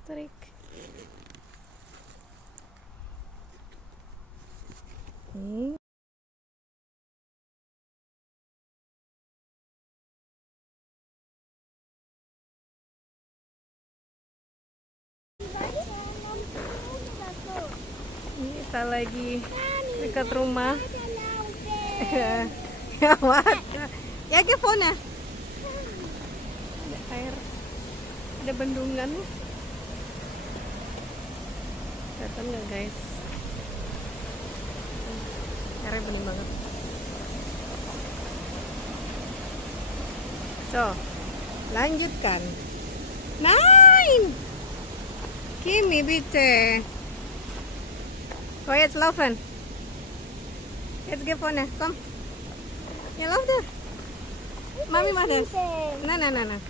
listrik. Ini kita lagi dekat rumah. Ya, what? Ya, ke phone ya. Ada air, ada bendungan. Kelihatan nggak guys? Airnya bening banget. So, lanjutkan. Nein! Kimi bitte. Komm jetzt laufen. Jetzt geh vorne, komm. Ja, lauf da. Mami macht das. Nein, nein, nein, nein.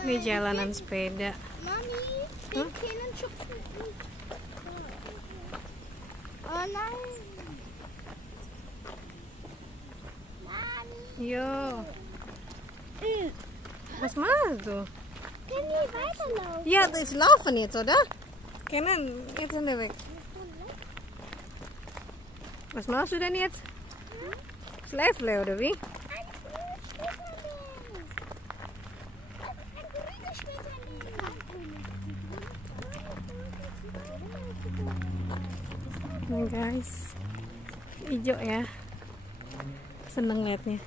Ini jalanan sepeda. Mami, die Kinder schubsen. Oh nein. Mami. Jo. Was machst du? Können wir weiterlaufen? Ja, ich laufe jetzt, oder? Kenan, jetzt sind wir weg. Was machst du denn jetzt? Schläfle oder wie? Nih guys, hijau ya, seneng liatnya.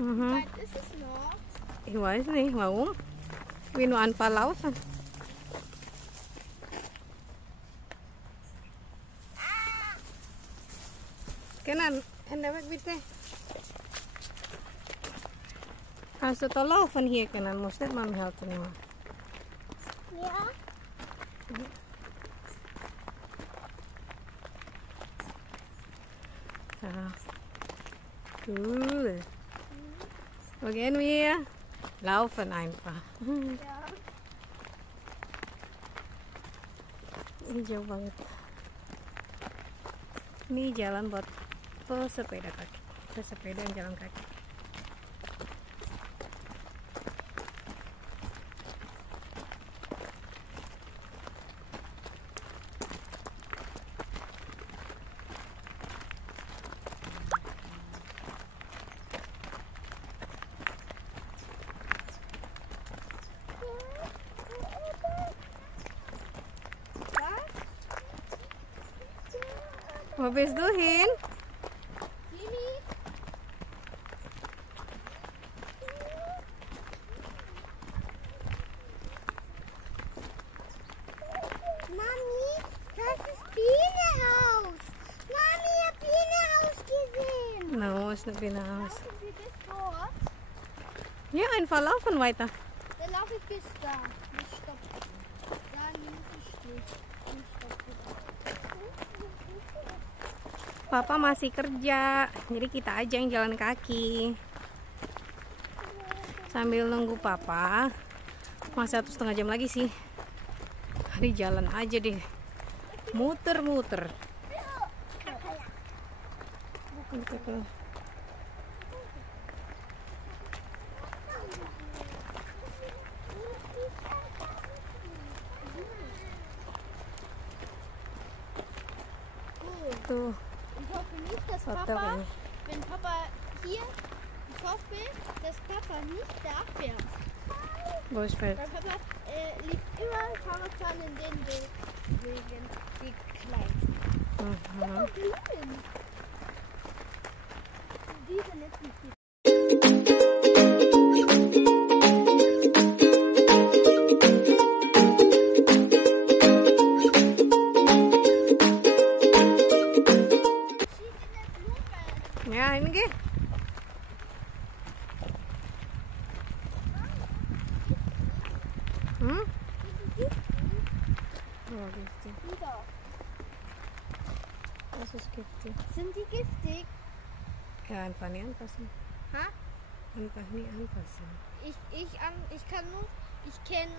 Weit ist es noch? Ich weiß nicht, warum? Wie nur Anfall laufen. Kenan, Hände weg bitte. Hast du da laufen hier, Kenan? Muss nicht Mami helfen immer. Ja. Ja. Cool. Wo gehen wir? Laufen einfach. Ja. Ini jauh banget. Ini jalan buat pesepeda kaki. Pesepeda yang jalan kaki. Wo bist du hin? Mimi. Mami, das ist Bienenhaus. Mami, ich habe Bienenhaus gesehen. No, ist nicht Bienenhaus. Laufen wir bis dort? Ja, einfach laufen weiter. Dann laufe ich bis da. Bis stopp. Da links steht. Bis stopp. Papa masih kerja, jadi kita aja yang jalan kaki. Sambil nunggu Papa, masih 1,5 jam lagi sih. Hari jalan aja deh, muter-muter. Tuh. Ich hoffe nicht, dass Hotel Papa, kayaknya. wenn Papa hier, ich hoffe, dass Papa nicht da fährt. Bagus banget. Weil Papa liebt immer Fahrradfahren in den Wegen, die klein sind. Oh, Blumen. Die sind jetzt nicht gut. Ya, ini Ge. Oh, giftig. Wieder. Das ist giftig. Sind die giftig? Ja, einfach nicht anfassen. Ha? Einfach nie anfassen. Ich kenne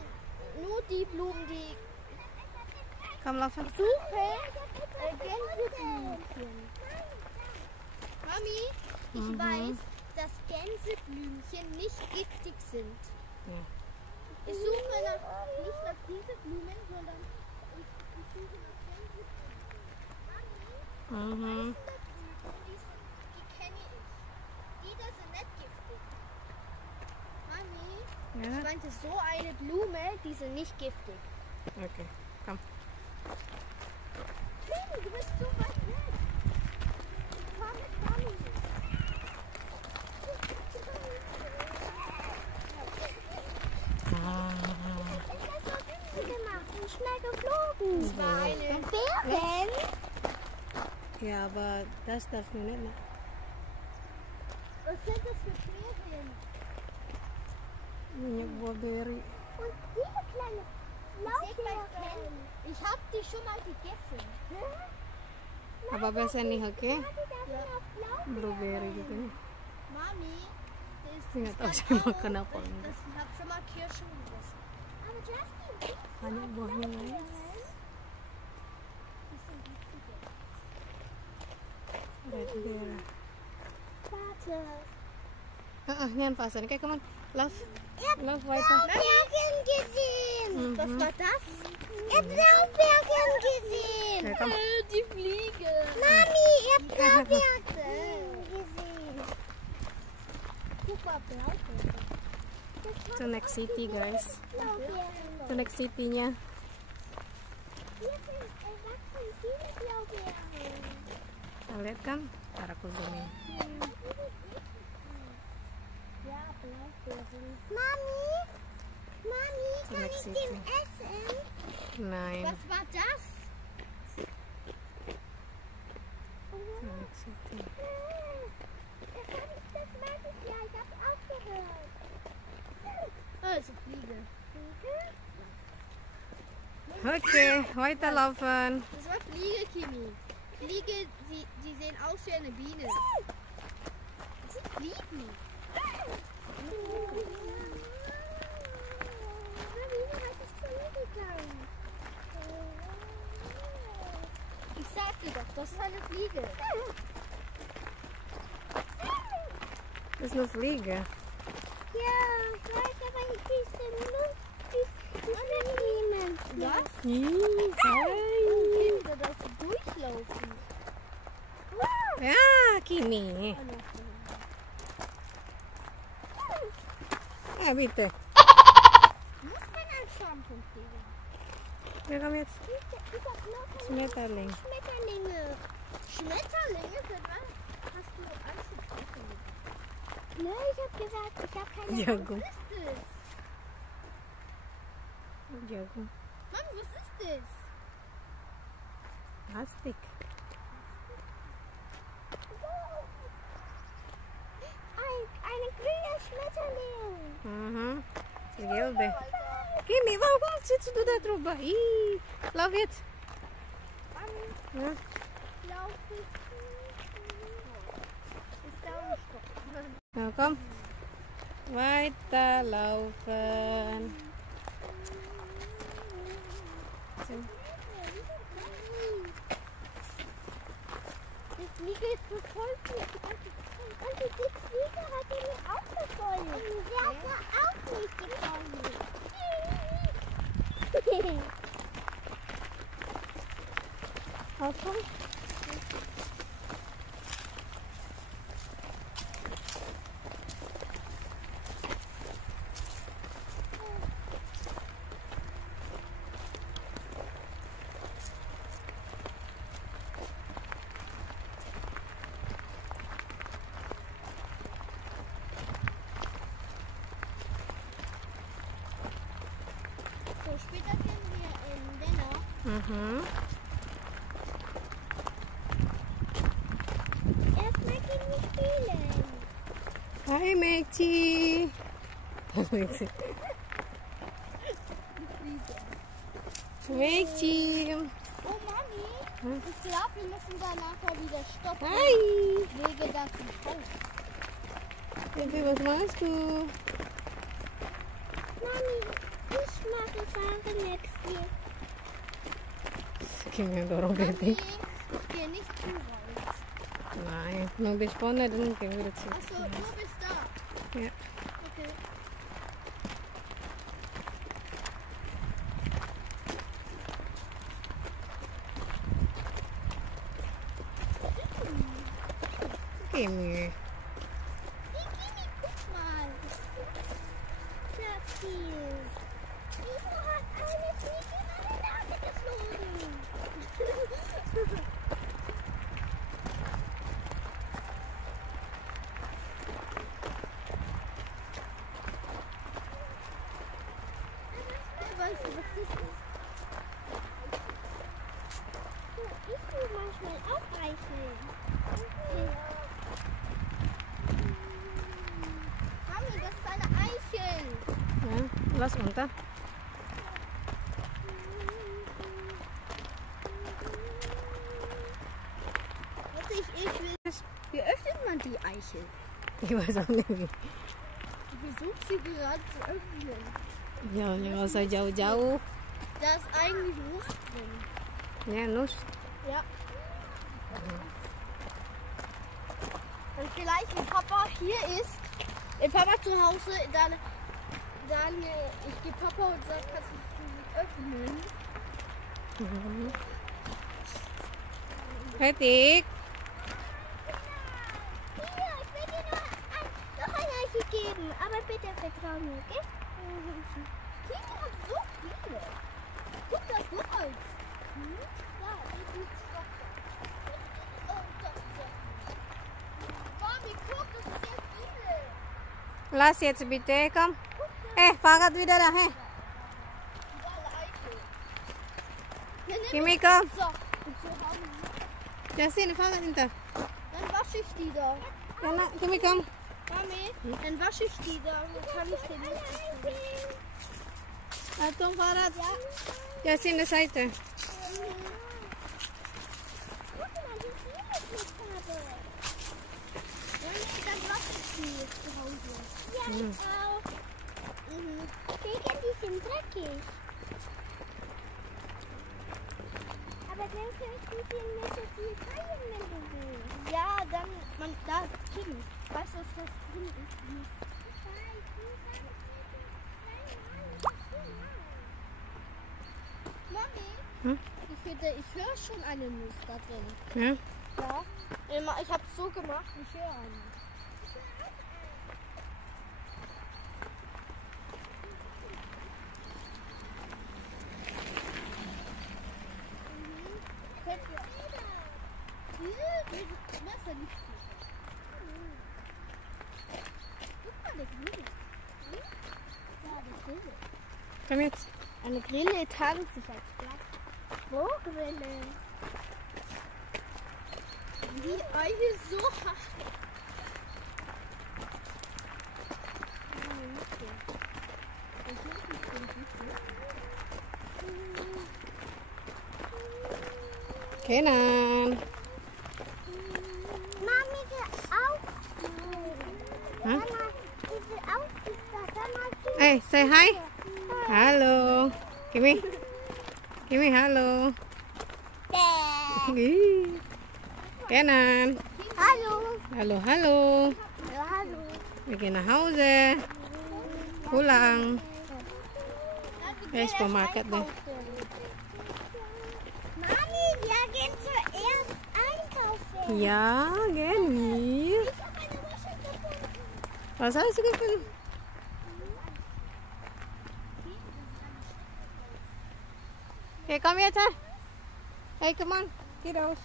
nur die Blumen, die Komm, laufen. Suche Gänseblümchen. Mami, ich weiß, dass Gänseblümchen nicht giftig sind. Ja. Ich suche nicht nach diesen Blumen, sondern ich suche nach Gänseblümchen. Mhm. Die kenne ich. Die da sind nicht giftig. Mami, ich Ja? meinte so eine Blume, die sind nicht giftig. Okay, komm. Baby, du bist so weit weg. Komm mit Mami. Ich habe so Witze gemacht und schnell geflogen. Es war eine Bären. Ja, aber das darf man nicht machen. Was sind das für Bären? Minyak buah beri. Und diese kleine Blaubeeren. Ich habe die schon mal gegessen. Apa bahasa nih, oke? Ja. Blueberry gitu. Mami, Ich nggak tahu das saya kann makan auch- apa enggak. Ich habe schon mal Kirschen gegessen. Aber Justin, Banyak buahnya guys. Red bear. Warte. Nian pasan. Okay, come on. Love. Ich habe Love weiter. Blaubeeren gesehen. Was Mhm. war das? Ich habe Blaubeeren gesehen. Ja, komm. Die Fliege. Mami, ich habe Blaubeeren gesehen. Guck mal, Blaubeeren. To next city guys. Blaubeeren. To next city-nya. Hier sind erwachsen viele Blaubeeren. Nah, lihat kan? Cara aku zoomin. Ja, Blaubeeren. Mami, To kann next ich city. den essen? Nein. Was war das? To next city. Das weiß ich ja, ich hab's aufgehört. Also Fliege. Okay, weiterlaufen. Das war Fliege, Kimi. Fliege, die sehen aus wie eine Biene. Das sind Fliegen. Ich sagte doch, das ist eine Fliege. Das ist eine Fliege. Ja, ich weiß, aber die sind nur niemand. Was? Hi. Kinder, das durchlaufen. Ja, Kimi. Ja, bitte. Muss man anschauen von Fliegen. Ja, komm jetzt. Ich hab noch Schmetterling. Schmetterlinge. Schmetterlinge? Seit wann hast du Angst vor Schmetterlingen? Ne, ich hab gesagt, ich hab keine Jago. Was ist das? Jago. Mann, was ist das? Plastik. Eine grüne Schmetterling. Mhm. Die gelbe. Kimi, warum sitzt du da drüber? Ih, lauf jetzt. Ja. Laufe. Ist da ein Stock? Na, komm. Weiterlaufen. So. Die Fliege ist verfolgt mich. Und die Fliege hat mich auch verfolgt. Und der hat auch nicht gefolgt. Okay. So, später gehen wir in Denner. Mhm. Erstmal gehen wir spielen. Hi, Mädchen. Mädchen. Mädchen. Oh Mami, ich glaube, wir müssen da nachher wieder stoppen. Hi. Wegen das Haus. Baby, was machst du? Mami, ich mache Fahren jetzt hier. Kimi yang dorong Baby. Geh nicht zu weit. Nein, nur bis vorne, dann gehen wir wieder zurück. Achso, nur bis da. Ja. Okay. Kimi. Guck mal. Sehr viel. Wieso hat eine Fliege in meine Nase geflogen? Weißt du, was das ist? Du isst manchmal auch Eicheln. Mami, das ist eine Eichel. Ja, lass unter. Warte, ich will. Wie öffnet man die Eichel? Ich weiß auch nicht wie. Ich versuche sie gerade zu öffnen. Ja, jangan usah jauh-jauh. Da ist eigentlich Nuss drin. Ja, Nuss. Ja. Und vielleicht, wenn Papa hier ist, wenn Papa zu Hause, dann ich gehe Papa und sage, kannst du sie öffnen? Fertig. Hier, ich will dir noch ein Eichel geben, aber bitte vertrau mir, okay? Kiki hat so viele. Guck, das ist noch eins. Ja, die ist doch. Oh, das ist ja. Mami, guck, das sind sehr viele. Lass jetzt bitte, komm. Fahrrad wieder da, hey. Überall Eichel. Kimi, komm. So, und so haben wir. Justin, Fahrrad hinter. Dann wasche ich die da. Ja, na, Kimi, komm. Mami, dann wasche ich die da. Dann kann ich den nicht. Achtung, Fahrrad. Justin, eine Seite. Guck mal, wie viel ich habe. Dann wasche ich die jetzt zu Hause. Ja, ich auch. Wegen die sind dreckig. Aber dann kannst du dir nicht so viel teilen, wenn du willst. Ja, dann, da drin. Weißt du, was das drin ist? Mami, ich höre schon eine Nuss da drin. Ja? Ja. Ich habe es so gemacht, ich höre eine. Messer nicht. Guck mal, der Grille. Ja, der Grille. Komm jetzt. Eine Grille tarnt sich als Blatt. Wo Grille? Die Eiche so hart. Kenan. Mami will auch. Huh? Ich will auch. Hey, say hi. Hallo. Kimi. Kimi, hallo. Kenan. Hallo. Hallo, hallo. Ja, hallo. Wir gehen nach Hause. Pulang. Er ist vom Markt deh. Mami, wir gehen zuerst einkaufen. Ja, gehen wir. Ich habe eine Wäsche gefunden. Was hast du gefunden? Okay, komm jetzt. Hey, come on. Geh raus.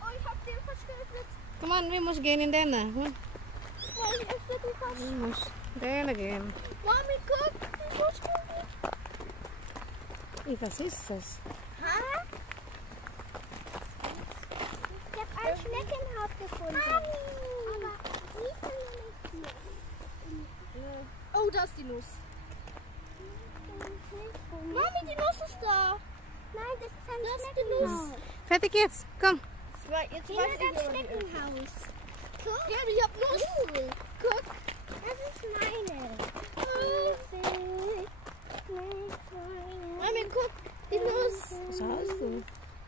Oh, ich habe den fast geöffnet. Come on, wir müssen gehen in den. Nein, ich öffne den fast. Wir müssen den gehen. Mami, guck. Ich muss gucken. Was ist das? Ha? Ich habe ein Schneckenhaus gefunden. Mami. Aber die ist noch nicht hier. Oh, da ist die Nuss. Mami, die Nuss ist da. Nein, das ist ein Schneckenhaus. Fertig jetzt. Komm. Jetzt weiß ich ein Schneckenhaus. Guck. Ja, ich hab Nuss. Guck. Das ist meine. Mami, guck. Die Nuss. Was hast du?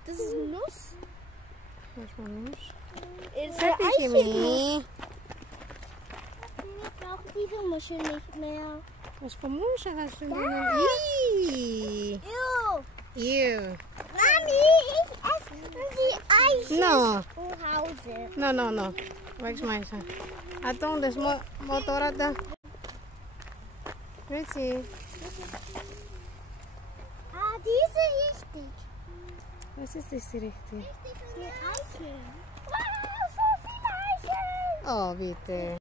Das ist Nuss. Was für Nuss? Ist Fertig, Kimi. Ich brauche diese Muschel nicht mehr. Was für Muschel hast du denn? Ih. Ew. Ew. Mami, ich esse die Eiche No. zu Hause. No, no, no. Wegschmeißen. Achtung, das Motorrad da. Grüezi. Ah, diese richtig. Was ist das richtig? Die Eiche. Wow, so viele Eichen. Oh, bitte.